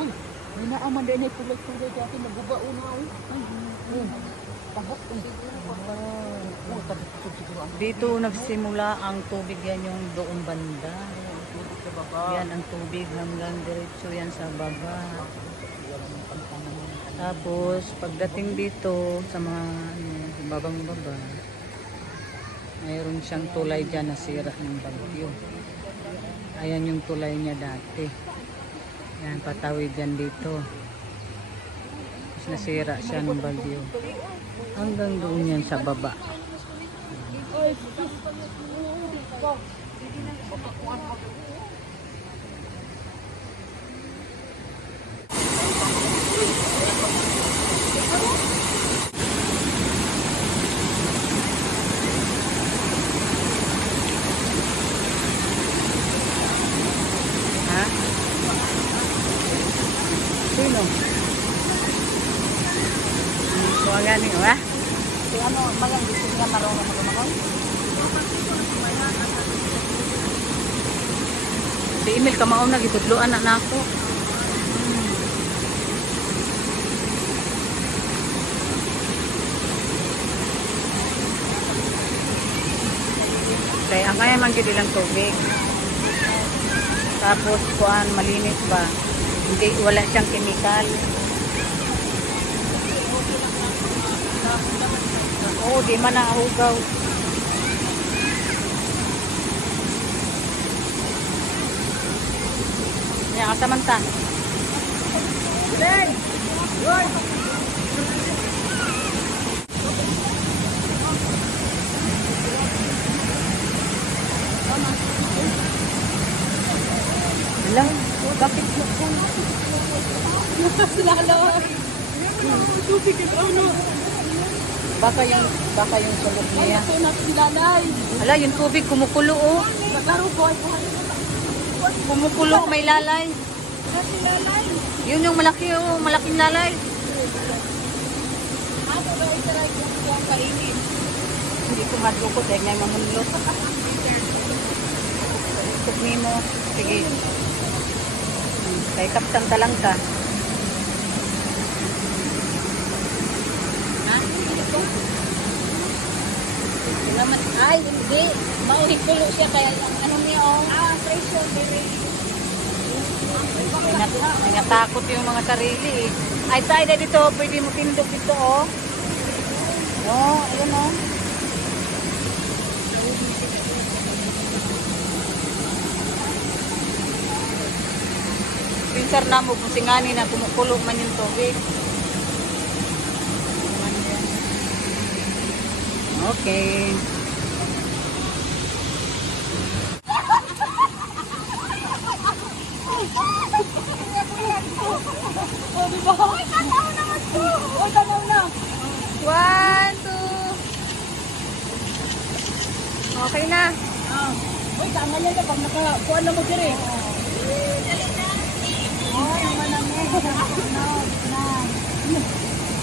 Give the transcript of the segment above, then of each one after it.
Uy, may naaman din ay tulay-tulay dati naguba una. Ay, tabok kung siguro pa ba. Oh, tabok siguro. Dito nagsimula ang tubig, yan yung doong banda. Tubig sa baba. Yan ang tubig hanggang diretso yan sa baba. Tapos pagdating dito sa mga babang baba, mayroon siyang tulay dyan na sira ng bagyo. Ayan yung tulay niya dati. Yan, patawid yan dito. Tapos nasira siya ng bagyo. Hanggang doon yan sa baba. Ha? Sino? Kuha gani ko, ha? Si ano, malang gusto niya marunong magmakaw? Si Emil kamao na gitudloan na nako. Kaya ang kaya man gid lang tubig. Tapos kuan malinis ba? Hindi wala siyang kemikal. Oo, di man nahugaw. Nya asa man ta? Lang, bakit mo po? Baka yung sulok niya. Ala, yung tubig kumukulo oh. Kumukulo, may lalay. Yun yung malaki oh, malaking lalay. Hindi ko madukot eh, may mamulot. Ikot mo. Sige. Kay kapsang talang ka. Salamat. Ay, hindi. Mauhin kulo siya kaya ano niya oh. Pressure, very. Natakot yung mga sarili eh. Ay, tayo na dito. Pwede mo tindog dito oh. Oh, ayun oh. Pinsar na mo kung singani na kumukulo man yung tubig. Okay. Oh, di ba? Uy, tanaw naman to. Uy, tanaw na. 1, 2. Okay na. Uy, tama yan na pag nakakuha na mo dire. Oh, naman na mo.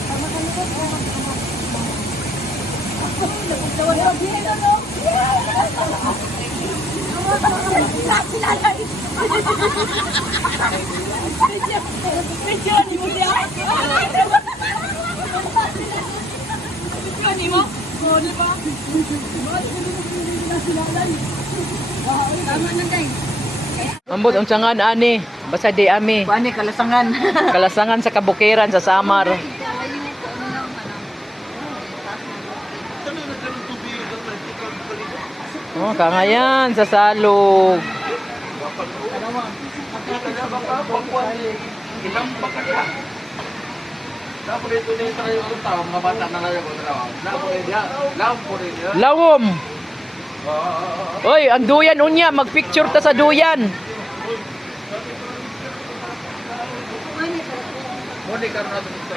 Tama ka nito. Napagtawan na. Hindi na, no? Silalay. Medyo ni mo siya. Medyo ni mo? Oo, di ba? Tama na tayo. Ambot ang tiyangan ani, basta di ami. Kuani kalasangan. Kalasangan sa kabukiran sa Samar. Oh, kangayan sa salog. Lawom. Oy, ang duyan unya, magpicture ta sa duyan. Muli karon natin sa